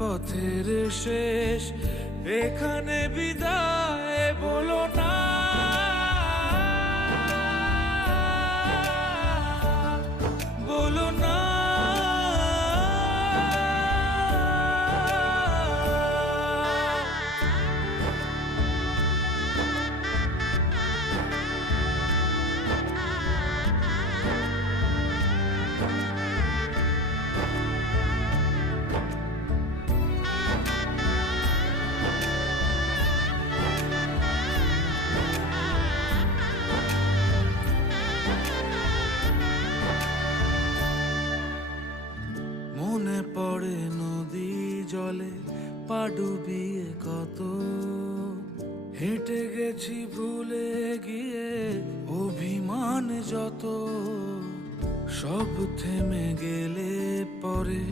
পথের শেষ, এখানে বিদায় বলো না। বলো না। মনে পড়ে নদী জলে পা ডুবিয়ে কত, হেঁটে গেছি ভুলে গিয়ে অভিমান যত, সব থেমে গেলে পরে